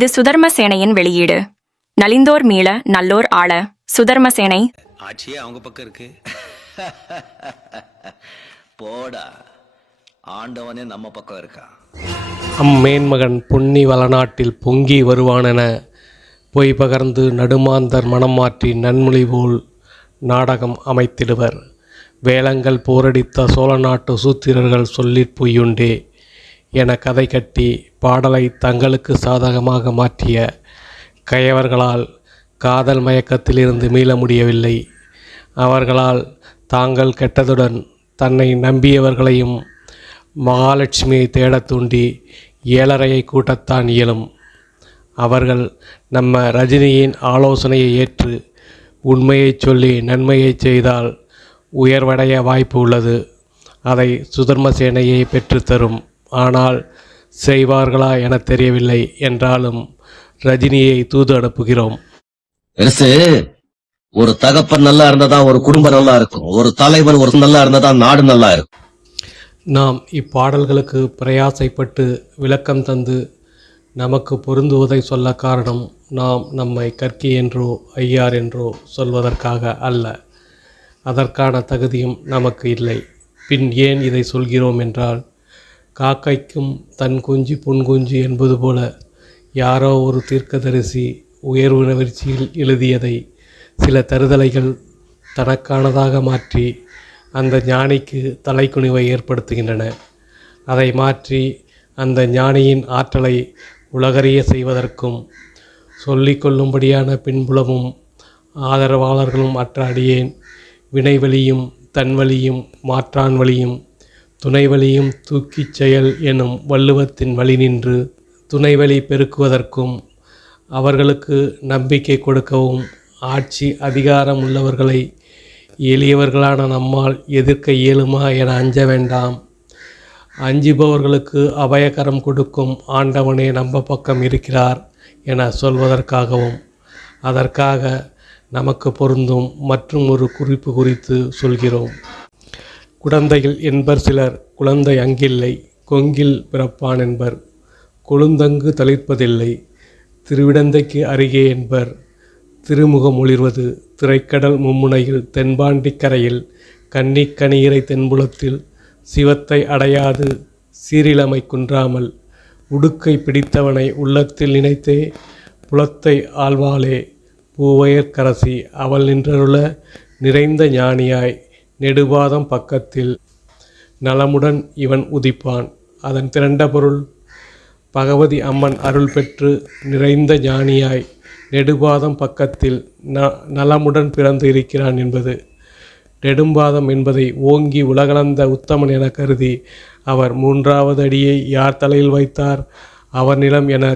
இது சுதர்ம சேனையின் வெளியீடு. நலிந்தோர் மீள நல்லோர் ஆள. சுதர்ம சேனை. ஆட்சியே அவங்க பக்கம் இருக்கு. போடா. ஆண்டவனே நம்ம பக்கம் இருக்கான் அம்மேன்மகன் பொன்னி வளநாட்டில் பொங்கி வருவானென பொய் பகர்ந்து நடுமாந்தர் மனம் மாற்றி நன்மொழி போல் நாடகம் அமைத்திடுவர். வேளங்கள் போரடித்த சோழ நாட்டு சூத்திரர்கள் சொல்லிற் பொய்யுண்டே. என கதை கட்டி பாடலை தங்களுக்கு சாதகமாக மாற்றிய கயவர்களால் காதல் மயக்கத்திலிருந்து மீள முடியவில்லை. அவர்களால் தாங்கள் கெட்டதுடன் தன்னை நம்பியவர்களையும் மகாலட்சுமியை தேடத் தூண்டி ஏழரையை கூட்டத்தான் இயலும். அவர்கள் நம்ம ரஜினியின் ஆலோசனையை ஏற்று உண்மையைச் சொல்லி நன்மையைச் செய்தால் உயர்வடைய வாய்ப்பு உள்ளது. அதை சுதர்மசேனையை பெற்றுத்தரும் ஆனால் செய்வார்களா என தெரியவில்லை என்றாலும் ரஜினியை தூது அனுப்புகிறோம். ஒரு தகப்பன் நல்லா இருந்தாதான் ஒரு குடும்பம் நல்லா இருக்கும். ஒரு தலைவன் ஒரு நல்லா இருந்தாதான் நாடு நல்லா இருக்கும். நாம் இப்பாடல்களுக்கு பிரயாசைப்பட்டு விளக்கம் தந்து நமக்கு பொருந்துவதை சொல்ல காரணம் நாம் நம்மை கற்கி என்றோ ஐயார் என்றோ சொல்வதற்காக அல்ல. அதற்கான தகுதியும் நமக்கு இல்லை. பின் ஏன் இதை சொல்கிறோம் என்றால் காக்கைக்கும் தன் குஞ்சு பொன் குஞ்சு என்பது போல யாரோ ஒரு தீர்க்கதரிசி உயர்வு நிகழ்ச்சியில் எழுதியதை சில தருதலைகள் தனக்கானதாக மாற்றி அந்த ஞானிக்கு தலைக்குனிவை ஏற்படுத்துகின்றன. அதை மாற்றி அந்த ஞானியின் ஆற்றலை உலகறிய செய்வதற்கும் சொல்லிக்கொள்ளும்படியான பின்புலமும் ஆதரவாளர்களும் அற்ற அடியேன் வினைவழியும் தன்வழியும் மாற்றான் வழியும் துணைவழியும் தூக்கிச் செயல் எனும் வள்ளுவத்தின் வழி நின்று துணைவழி பெருக்குவதற்கும் அவர்களுக்கு நம்பிக்கை கொடுக்கவும் ஆட்சி அதிகாரம் உள்ளவர்களை எளியவர்களான நம்மால் எதிர்க்க இயலுமா என அஞ்ச வேண்டாம். அஞ்சுபவர்களுக்கு அபயகரம் கொடுக்கும் ஆண்டவனே நம்ம பக்கம் இருக்கிறார் என சொல்வதற்காகவும் அதற்காக நமக்கு பொருந்தும் மற்றும் ஒரு குறிப்பு குறித்து சொல்கிறோம். குழந்தைகள் என்பர் சிலர் குழந்தை அங்கில்லை கொங்கில் பிறப்பான் என்பர். கொழுந்தங்கு தளிர்ப்பதில்லை திருவிடந்தைக்கு அருகே என்பர். திருமுகம் ஒளிர்வது திரைக்கடல் மும்முனையில் தென்பாண்டிக் கரையில் கன்னிக் தென்புலத்தில் சிவத்தை அடையாது சீரிலமை குன்றாமல். உடுக்கை பிடித்தவனை உள்ளத்தில் நினைத்தே புலத்தை ஆழ்வாளே பூவயற்கரசி அவள் நின்றருள நிறைந்த ஞானியாய் நெடுபாதம் பக்கத்தில் நலமுடன் இவன் உதிப்பான். அதன் திரண்ட பொருள் பகவதி அம்மன் அருள் பெற்று நிறைந்த ஞானியாய் நெடுபாதம் பக்கத்தில் ந நலமுடன் பிறந்து இருக்கிறான் என்பது. நெடும்பாதம் என்பதை ஓங்கி உலகளந்த உத்தமன் என கருதி அவர் மூன்றாவது அடியை யார் தலையில் வைத்தார்? அவர் நிலம் என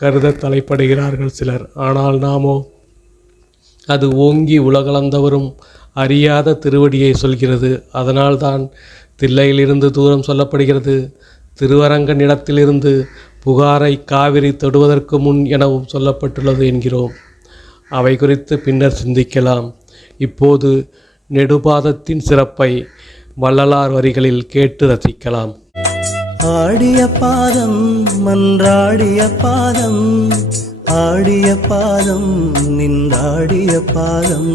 கருத தலைப்படுகிறார்கள் சிலர். ஆனால் நாமோ அது ஓங்கி உலகளந்தவரும் அறியாத திருவடியை சொல்கிறது. அதனால்தான் தில்லையிலிருந்து தூரம் சொல்லப்படுகிறது. திருவரங்கன் இடத்திலிருந்து புகாரை காவிரி தொடுவதற்கு முன் எனவும் சொல்லப்பட்டுள்ளது என்கிறோம். அவை குறித்து பின்னர் சிந்திக்கலாம். இப்போது நெடுபாதத்தின் சிறப்பை வள்ளலார் வரிகளில் கேட்டு ரசிக்கலாம். ஆடிய பாதம் மன்றாடிய பாதம் ஆடிய பாதம் நின்றாடிய பாதம்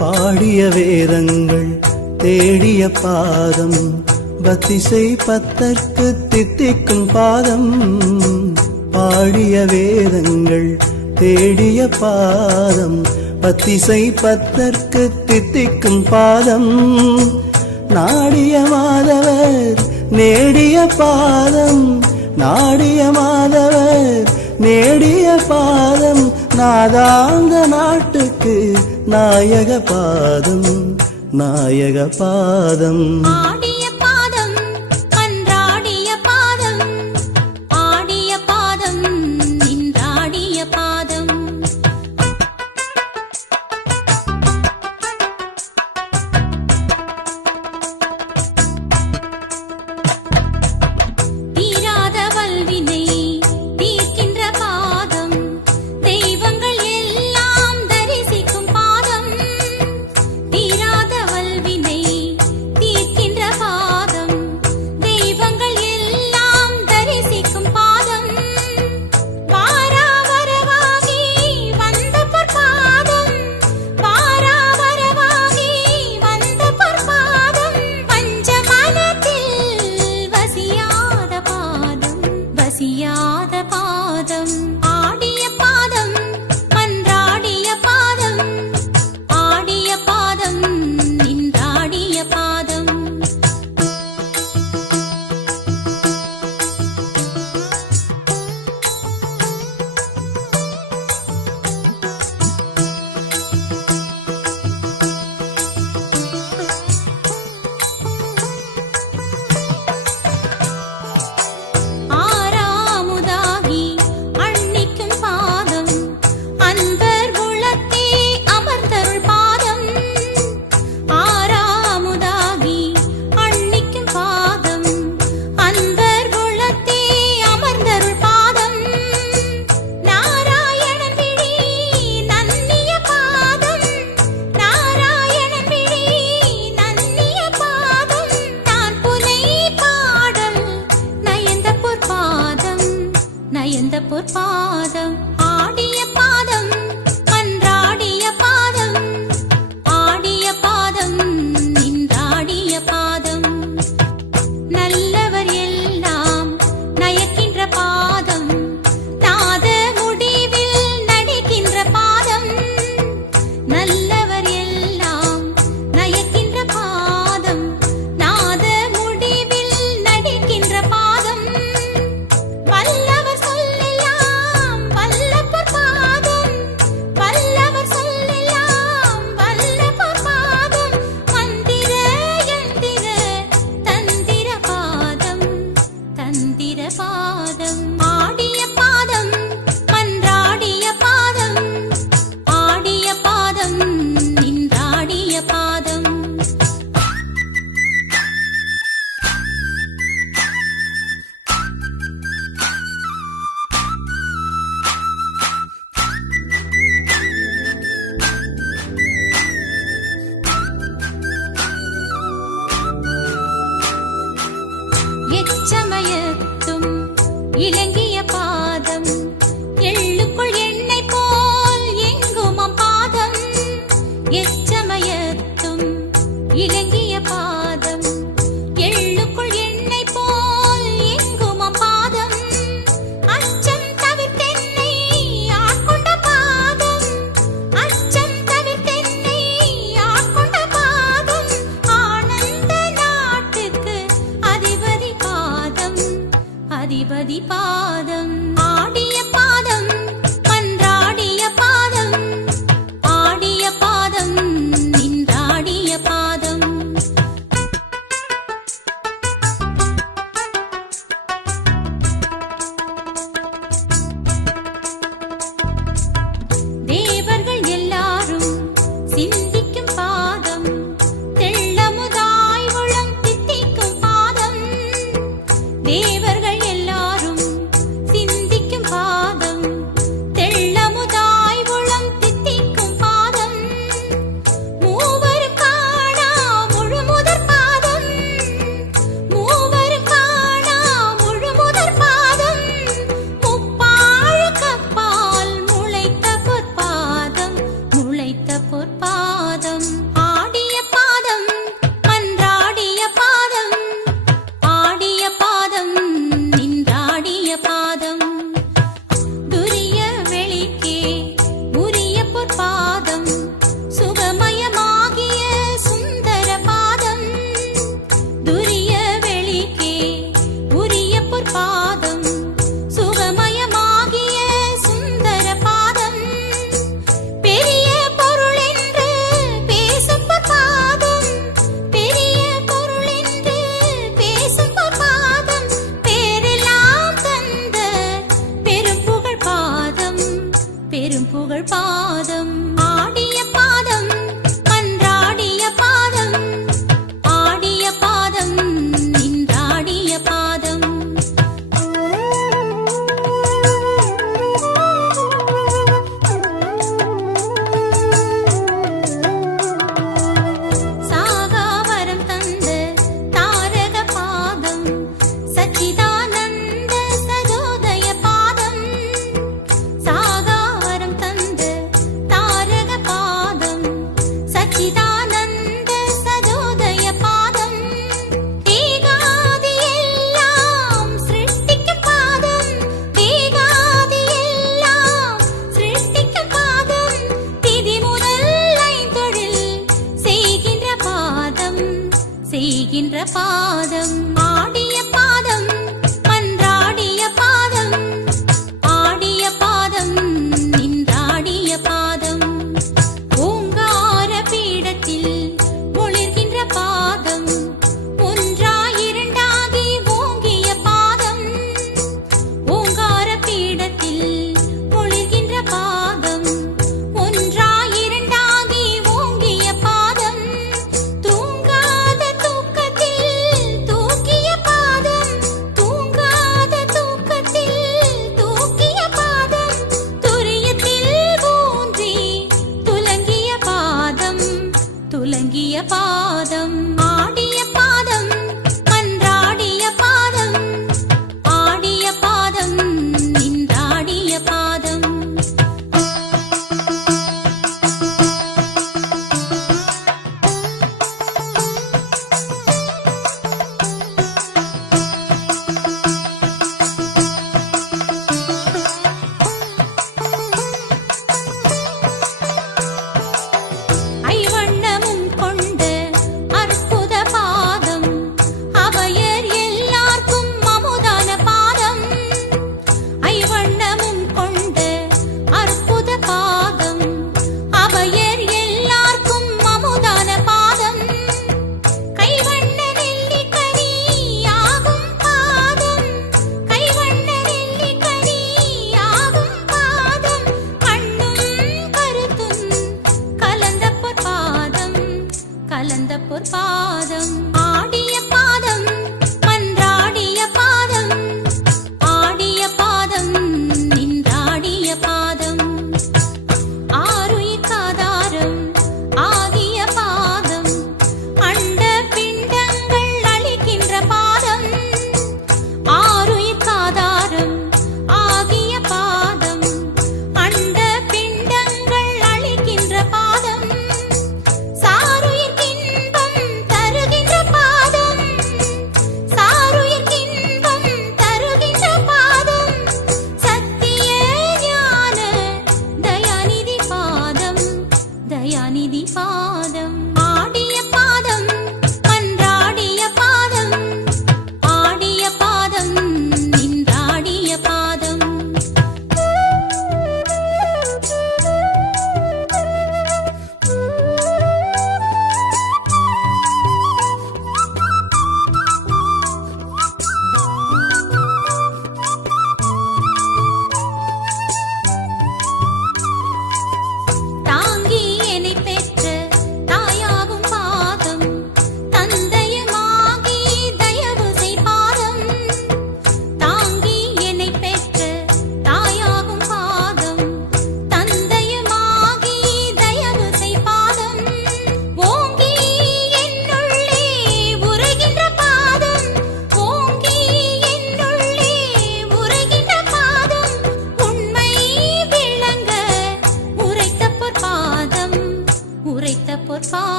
பாடிய வேதங்கள் தேடிய பாதம் பத்திசை பத்தற்கு தித்திக்கும் பாதம். பாடிய வேதங்கள் தேடிய பாதம் பத்திசை பத்தற்கு தித்திக்கும் பாதம். நாடிய மாதவர் நேடிய பாதம். நாடிய மாதவர் நேடிய பாதம். நாதாந்த நாட்டுக்கு நாயக பாதம் நாயக பாதம் புகழ் பா